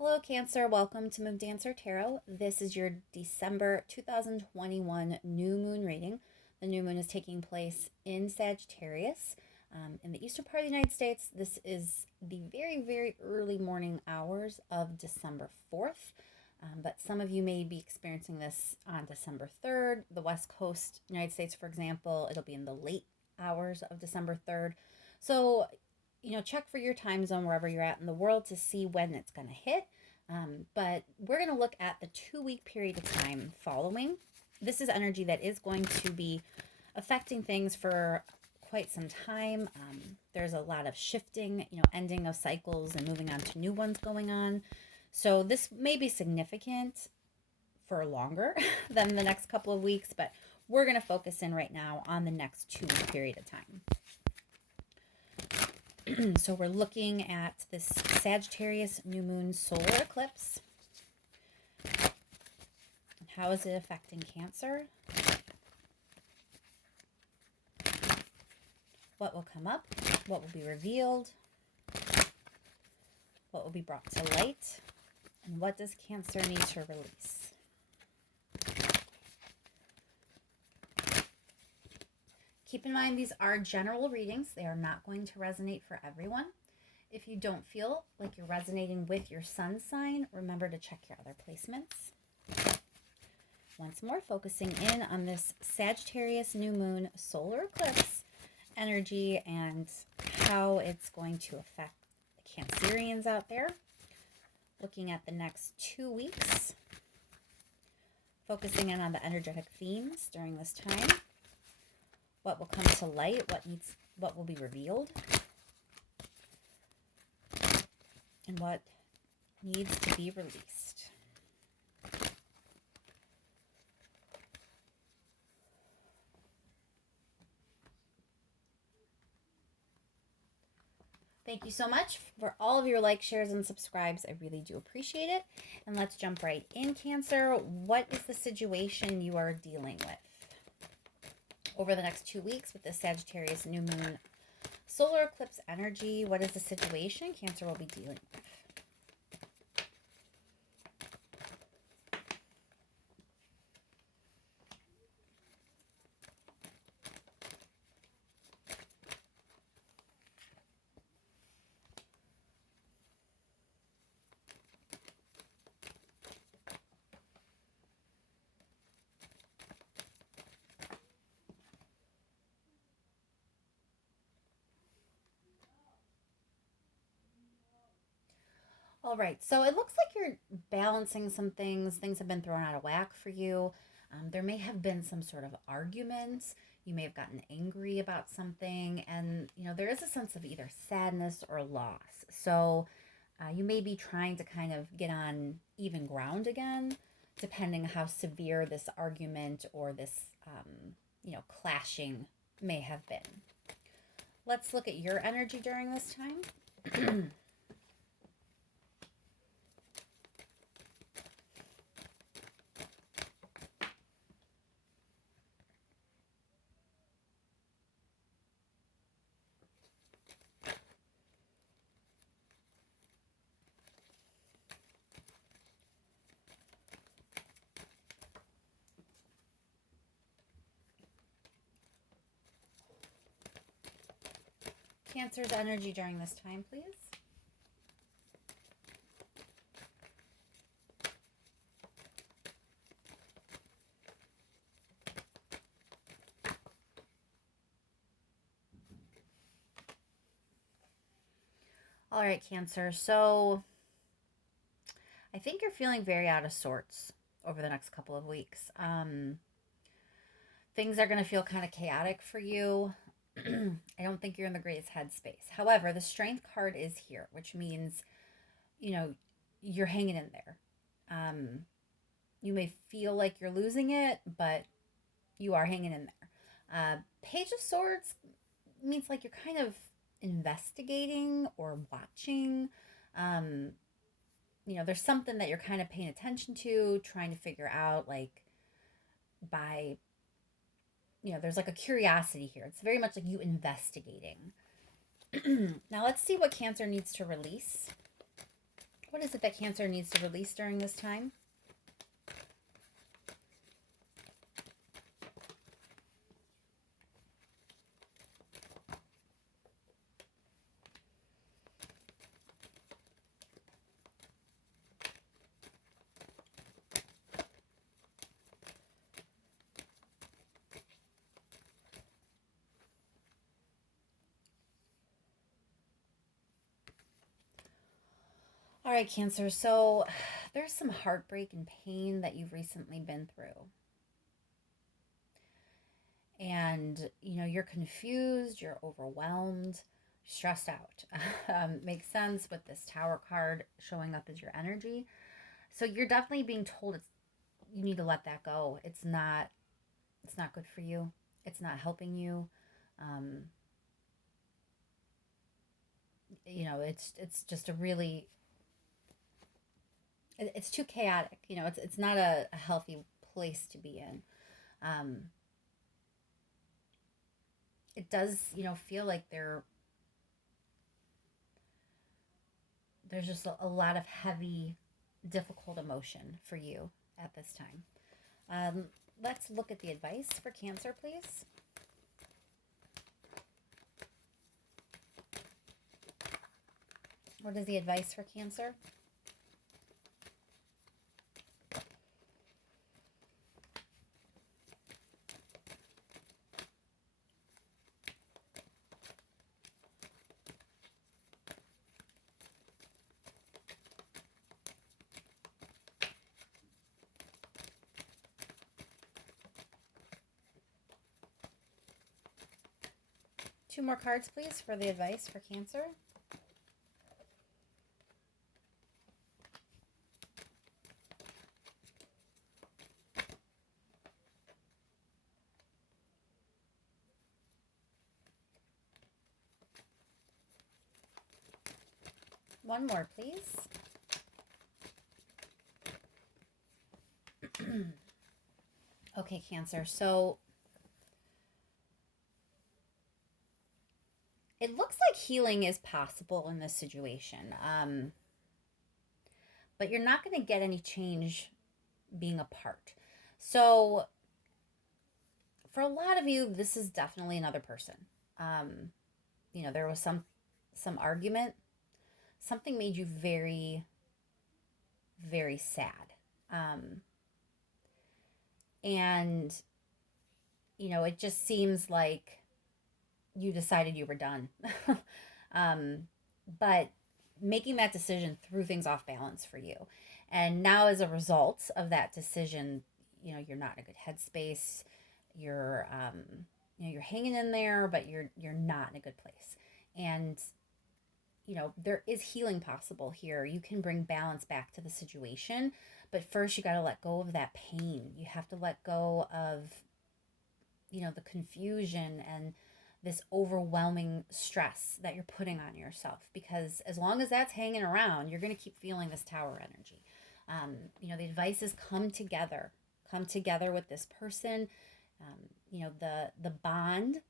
Hello, Cancer. Welcome to Moon Dancer Tarot. This is your December 2021 new moon reading. The new moon is taking place in Sagittarius in the eastern part of the United States. This is the very, very early morning hours of December 4th. But some of you may be experiencing this on December 3rd. The West Coast, United States, for example, it'll be in the late hours of December 3rd. So check for your time zone wherever you're at in the world to see when it's going to hit. But we're going to look at the 2-week period of time following. This is energy that is going to be affecting things for quite some time. There's a lot of shifting, ending of cycles and moving on to new ones going on. So this may be significant for longer than the next couple of weeks, but we're going to focus in right now on the next 2-week period of time. So we're looking at this Sagittarius new moon solar eclipse. How is it affecting Cancer? What will come up? What will be revealed? What will be brought to light? And what does Cancer need to release? Keep in mind, these are general readings. They are not going to resonate for everyone. If you don't feel like you're resonating with your sun sign, remember to check your other placements. Once more, focusing in on this Sagittarius new moon solar eclipse energy and how it's going to affect the Cancerians out there. Looking at the next 2 weeks, focusing in on the energetic themes during this time. What will come to light? What will be revealed? And what needs to be released? Thank you so much for all of your likes, shares, and subscribes. I really do appreciate it. And let's jump right in, Cancer. What is the situation you are dealing with over the next 2 weeks with the Sagittarius new moon solar eclipse energy? What is the situation Cancer will be dealing with? All right, so it looks like you're balancing some things. Things have been thrown out of whack for you. There may have been some sort of argument. You may have gotten angry about something, and there is a sense of either sadness or loss. So you may be trying to kind of get on even ground again, depending how severe this argument or this clashing may have been. Let's look at your energy during this time. Cancer's energy during this time, please. All right, Cancer. So I think you're feeling very out of sorts over the next couple of weeks. Things are going to feel kind of chaotic for you. I don't think you're in the greatest headspace. However, the Strength card is here, which means, you're hanging in there. You may feel like you're losing it, but you are hanging in there. Page of Swords means like you're kind of investigating or watching. There's something that you're kind of paying attention to, trying to figure out, like, by there's like a curiosity here. It's very much like you investigating. Now let's see what Cancer needs to release What is it that Cancer needs to release during this time? All right, Cancer. So there's some heartbreak and pain that you've recently been through. And, you're confused, you're overwhelmed, stressed out. Makes sense with this Tower card showing up as your energy. So you're definitely being told you need to let that go. It's not good for you. It's not helping you. Um, it's just a really it's too chaotic. It's not a healthy place to be in. Um, it does, feel like there's just a lot of heavy, difficult emotion for you at this time. Let's look at the advice for Cancer, please. What is the advice for Cancer? Two more cards, please, for the advice for Cancer. One more, please. Okay, Cancer. So it looks like healing is possible in this situation. But you're not going to get any change being apart. So for a lot of you, this is definitely another person. There was some argument. Something made you very, very sad. And it just seems like you decided you were done. But making that decision threw things off balance for you. And now, as a result of that decision, you're not in a good headspace. You're hanging in there, but you're not in a good place. And there is healing possible here. You can bring balance back to the situation, but first you got to let go of that pain. You have to let go of the confusion and this overwhelming stress that you're putting on yourself, because as long as that's hanging around, you're going to keep feeling this Tower energy. The advice is come together with this person. The bond,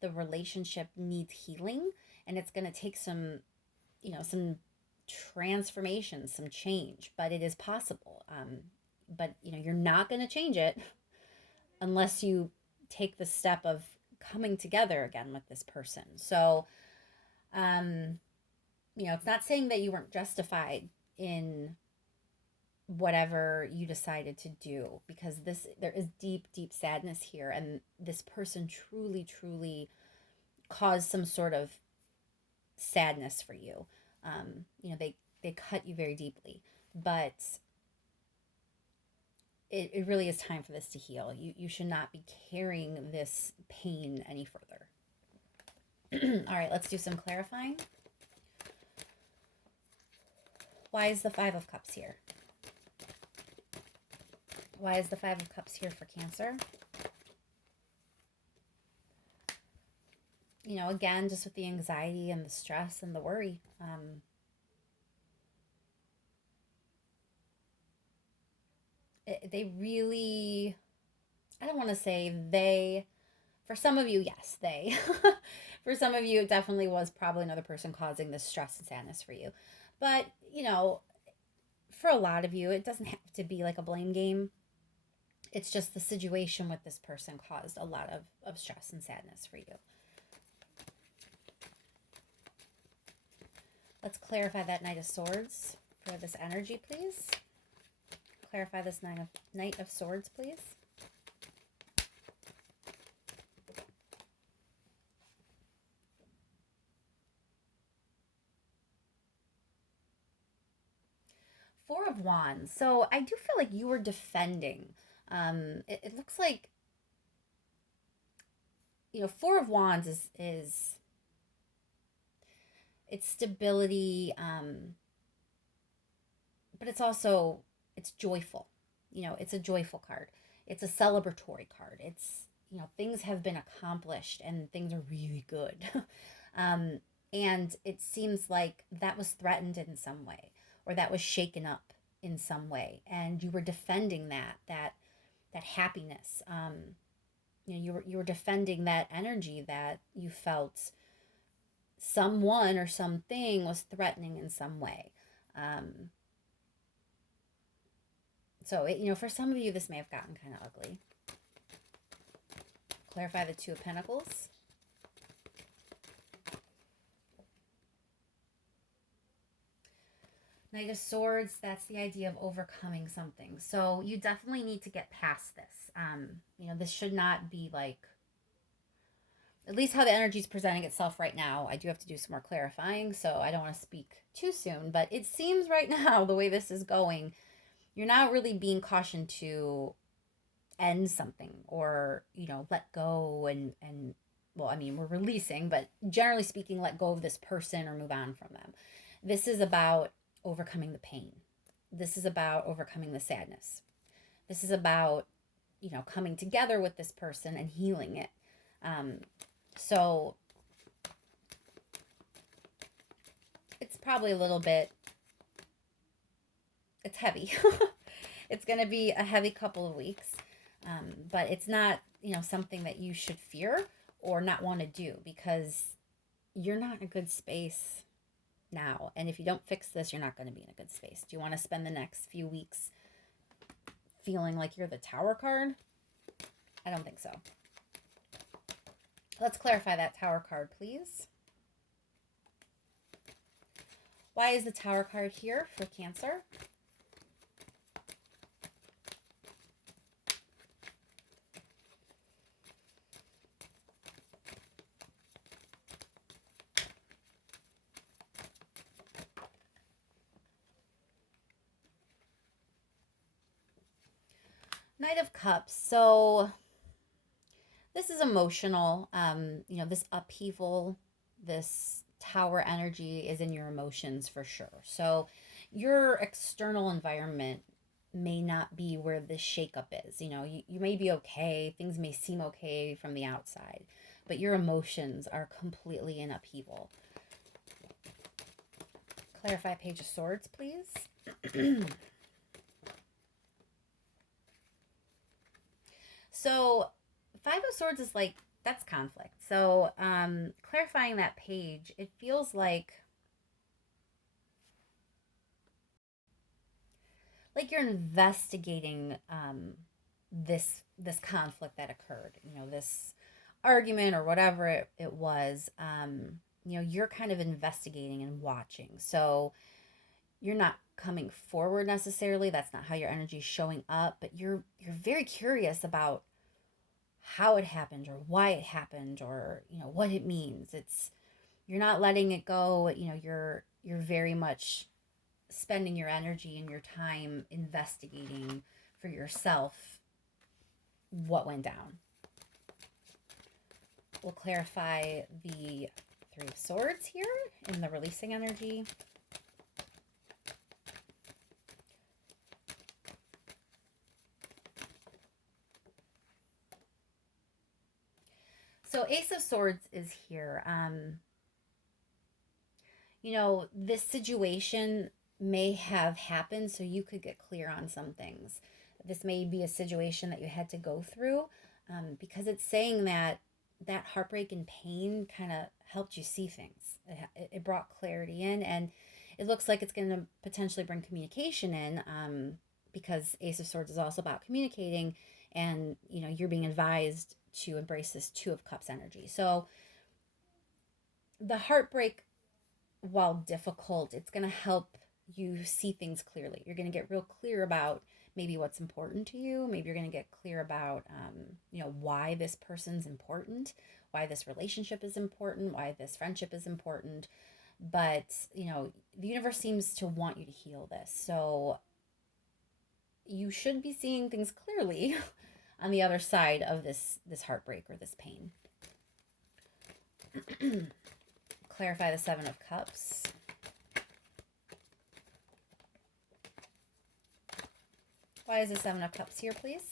the relationship needs healing, and it's going to take some transformation, some change, but it is possible. But you're not going to change it unless you take the step of coming together again with this person. So, it's not saying that you weren't justified in whatever you decided to do, because there is deep, deep sadness here, and this person truly, truly caused some sort of sadness for you. They cut you very deeply, but it really is time for this to heal. You should not be carrying this pain any further. All right, let's do some clarifying. Why is the Five of Cups here? Why is the Five of Cups here for Cancer? Again, just with the anxiety and the stress and the worry. They really, I don't want to say they, for some of you, yes, they. For some of you, it definitely was probably another person causing this stress and sadness for you. But, for a lot of you, it doesn't have to be like a blame game. It's just the situation with this person caused a lot of stress and sadness for you. Let's clarify that Knight of Swords for this energy, please. Clarify this Knight of Swords, please. Four of Wands. So I do feel like you were defending. It looks like, you know, Four of Wands is it's stability, but it's also, it's joyful. You know, it's a joyful card. It's a celebratory card. It's, you know, things have been accomplished and things are really good. um, and it seems like that was threatened in some way, or that was shaken up in some way, and you were defending that happiness. You know, you were defending that energy that you felt someone or something was threatening in some way. So, you know, for some of you, this may have gotten kind of ugly. Clarify the Two of Pentacles. Knight of Swords, that's the idea of overcoming something. So you definitely need to get past this. You know, this should not be like, at least how the energy is presenting itself right now. I do have to do some more clarifying, so I don't want to speak too soon. But it seems right now, the way this is going, you're not really being cautioned to end something or, you know, let go and well, I mean, we're releasing, but generally speaking, let go of this person or move on from them. This is about overcoming the pain. This is about overcoming the sadness. This is about, you know, coming together with this person and healing it. So it's probably a little bit, it's heavy. It's going to be a heavy couple of weeks, but it's not, you know, something that you should fear or not want to do, because you're not in a good space now. And if you don't fix this, you're not going to be in a good space. Do you want to spend the next few weeks feeling like you're the Tower card? I don't think so. Let's clarify that Tower card, please. Why is the Tower card here for Cancer? Knight of Cups. So this is emotional. You know, this upheaval, this Tower energy is in your emotions for sure. So your external environment may not be where this shakeup is. You know, you may be okay. Things may seem okay from the outside, but your emotions are completely in upheaval. Clarify Page of Swords, please. So Five of Swords is like, that's conflict. So clarifying that page, it feels like you're investigating this conflict that occurred, you know, this argument or whatever it was. You know, you're kind of investigating and watching. So you're not coming forward necessarily. That's not how your energy is showing up, but you're very curious about how it happened or why it happened, or, you know, what it means. You're not letting it go. You know, you're very much spending your energy and your time investigating for yourself what went down. We'll clarify the Three of Swords here in the releasing energy. So Ace of Swords is here. You know, this situation may have happened so you could get clear on some things. This may be a situation that you had to go through, because it's saying that heartbreak and pain kind of helped you see things. It brought clarity in, and It looks like it's going to potentially bring communication in, because Ace of Swords is also about communicating, and you're being advised to embrace this Two of Cups energy. So the heartbreak, while difficult, it's going to help you see things clearly. You're going to get real clear about maybe what's important to you. Maybe you're going to get clear about, why this person's important, why this relationship is important, why this friendship is important. But, the universe seems to want you to heal this. So you should be seeing things clearly on the other side of this heartbreak or this pain. Clarify the Seven of Cups. Why is the Seven of Cups here, please?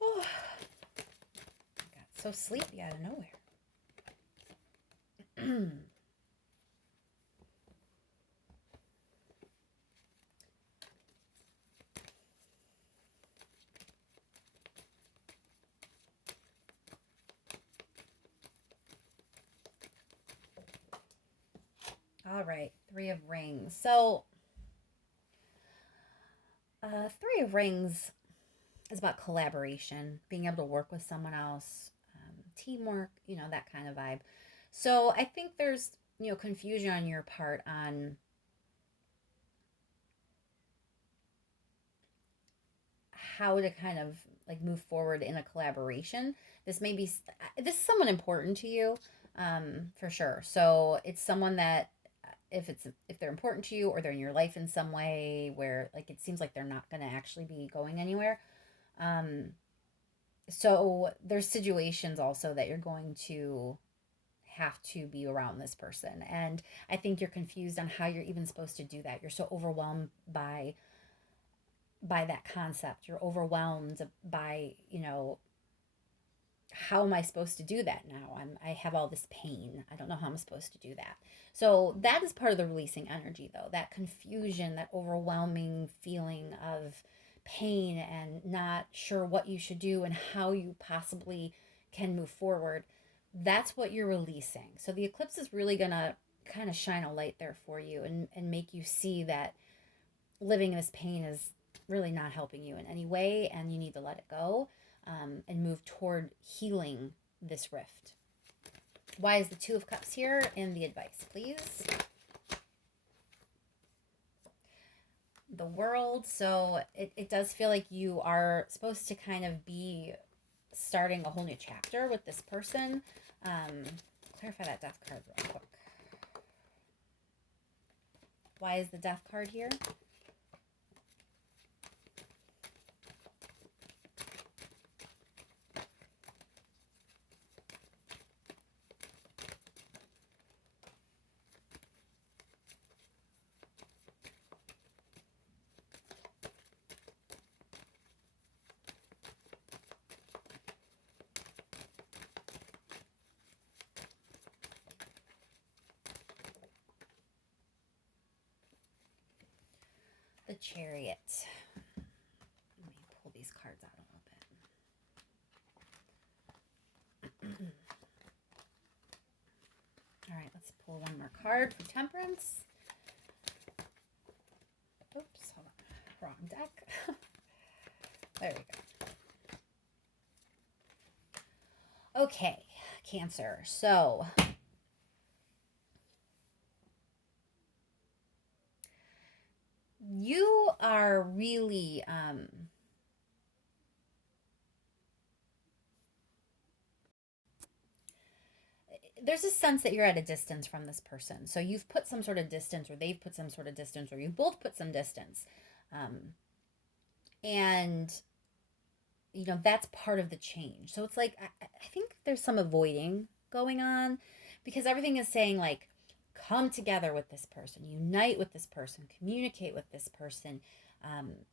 Oh, I got so sleepy out of nowhere. All right, Three of Rings. So, Three of Rings is about collaboration, being able to work with someone else, teamwork, that kind of vibe. So I think there's, confusion on your part on how to kind of like move forward in a collaboration. This is someone important to you, for sure. So it's someone that if they're important to you, or they're in your life in some way where like it seems like they're not going to actually be going anywhere. So there's situations also that you're going to have to be around this person, and I think you're confused on how you're even supposed to do that. You're so overwhelmed by that concept. You're overwhelmed by, how am I supposed to do that now? I have all this pain. I don't know how I'm supposed to do that. So that is part of the releasing energy, though. That confusion, that overwhelming feeling of pain and not sure what you should do and how you possibly can move forward. That's what you're releasing. So the eclipse is really going to kind of shine a light there for you, and make you see that living in this pain is really not helping you in any way, and you need to let it go, and move toward healing this rift. Why is the Two of Cups here? And the advice, please. The World. So it does feel like you are supposed to kind of be starting a whole new chapter with this person. Clarify that Death card real quick. Why is the Death card here? The Chariot. Let me pull these cards out a little bit. All right, let's pull one more card for Temperance. Oops, hold on. Wrong deck. There we go. Okay, Cancer. So you are really there's a sense that you're at a distance from this person. So you've put some sort of distance, or they've put some sort of distance, or you both put some distance. And that's part of the change. So it's like I think there's some avoiding going on, because everything is saying like, come together with this person, unite with this person, communicate with this person,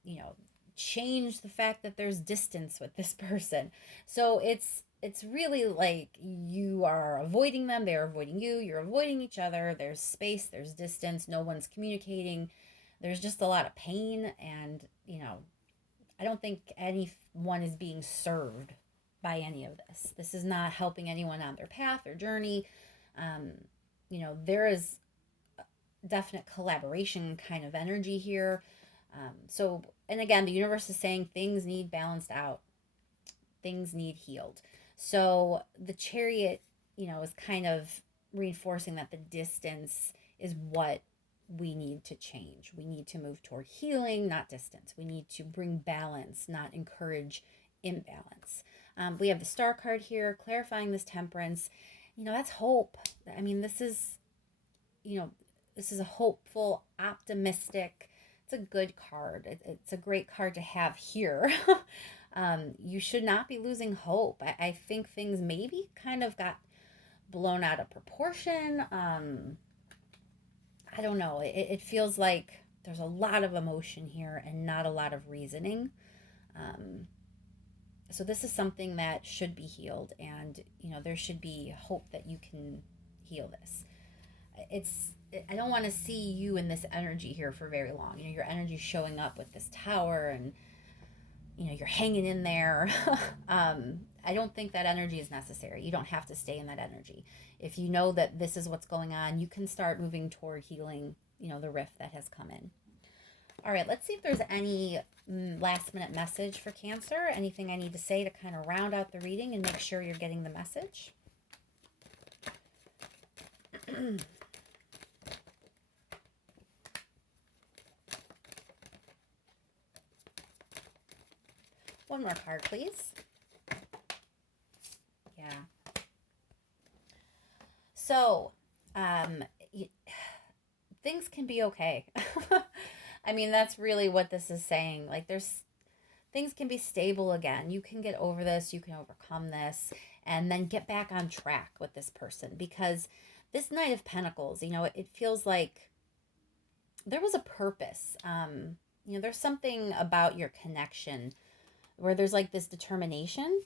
you know, change the fact that there's distance with this person. So it's really like you are avoiding them, they're avoiding you, you're avoiding each other. There's space, there's distance, no one's communicating. There's just a lot of pain, and I don't think anyone is being served by any of this. This is not helping anyone on their path or journey. There is definite collaboration kind of energy here. And again, the universe is saying things need balanced out, things need healed. So the Chariot, is kind of reinforcing that the distance is what we need to change. We need to move toward healing, not distance. We need to bring balance, not encourage imbalance. We have the Star card here, clarifying this Temperance. That's hope. I mean, this is a hopeful, optimistic, it's a good card. It's a great card to have here. You should not be losing hope. I think things maybe kind of got blown out of proportion. I don't know. It feels like there's a lot of emotion here and not a lot of reasoning. So this is something that should be healed, and there should be hope that you can heal this. I don't want to see you in this energy here for very long. Your energy showing up with this Tower, and you're hanging in there. I don't think that energy is necessary. You don't have to stay in that energy. If you know that this is what's going on, you can start moving toward healing, the rift that has come in. All right, let's see if there's any last minute message for Cancer. Anything I need to say to kind of round out the reading and make sure you're getting the message. One more card, please. Yeah. So, things can be okay. I mean, that's really what this is saying. Like, things can be stable again. You can get over this. You can overcome this, and then get back on track with this person, because this Knight of Pentacles, it feels like there was a purpose. There's something about your connection where there's like this determination,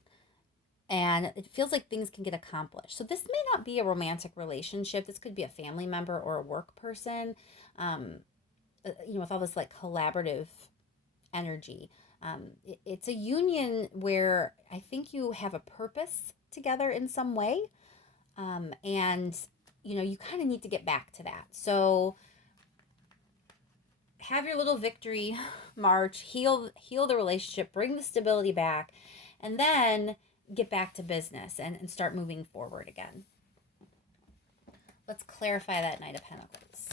and it feels like things can get accomplished. So this may not be a romantic relationship. This could be a family member or a work person, with all this like collaborative energy. It's a union where I think you have a purpose together in some way. And, you kind of need to get back to that. So have your little victory march, heal the relationship, bring the stability back, and then get back to business and start moving forward again. Let's clarify that Knight of Pentacles.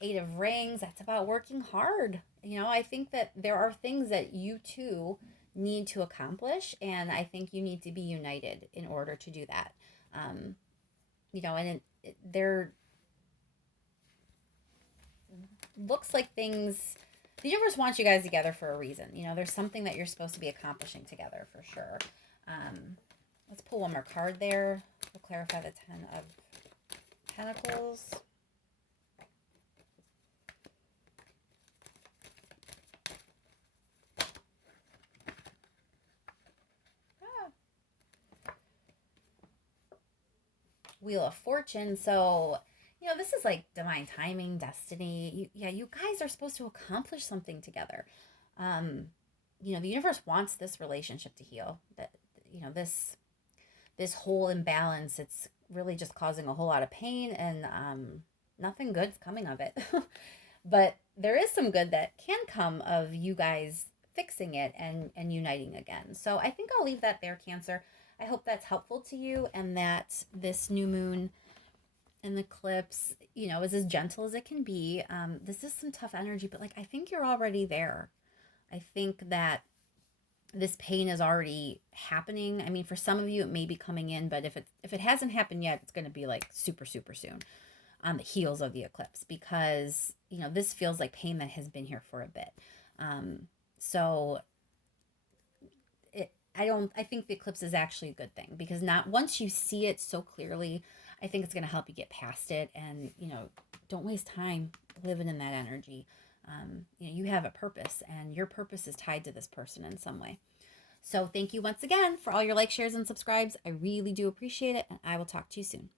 Eight of Rings, that's about working hard. I think that there are things that you two need to accomplish, and I think you need to be united in order to do that. And there looks like the universe wants you guys together for a reason. There's something that you're supposed to be accomplishing together for sure. Let's pull one more card there. We'll clarify the Ten of Pentacles. Wheel of Fortune. So, this is like divine timing, destiny. You guys are supposed to accomplish something together. The universe wants this relationship to heal. That, this whole imbalance, it's really just causing a whole lot of pain, and nothing good's coming of it. But there is some good that can come of you guys fixing it and uniting again. So I think I'll leave that there, Cancer. I hope that's helpful to you, and that this new moon and the eclipse, is as gentle as it can be. This is some tough energy, but I think you're already there. I think that this pain is already happening. I mean, for some of you, it may be coming in, but if it hasn't happened yet, it's going to be like super, super soon on the heels of the eclipse, because, this feels like pain that has been here for a bit. I think the eclipse is actually a good thing, because once you see it so clearly, I think it's going to help you get past it, and, don't waste time living in that energy. You have a purpose, and your purpose is tied to this person in some way. So thank you once again for all your likes, shares, and subscribes. I really do appreciate it, and I will talk to you soon.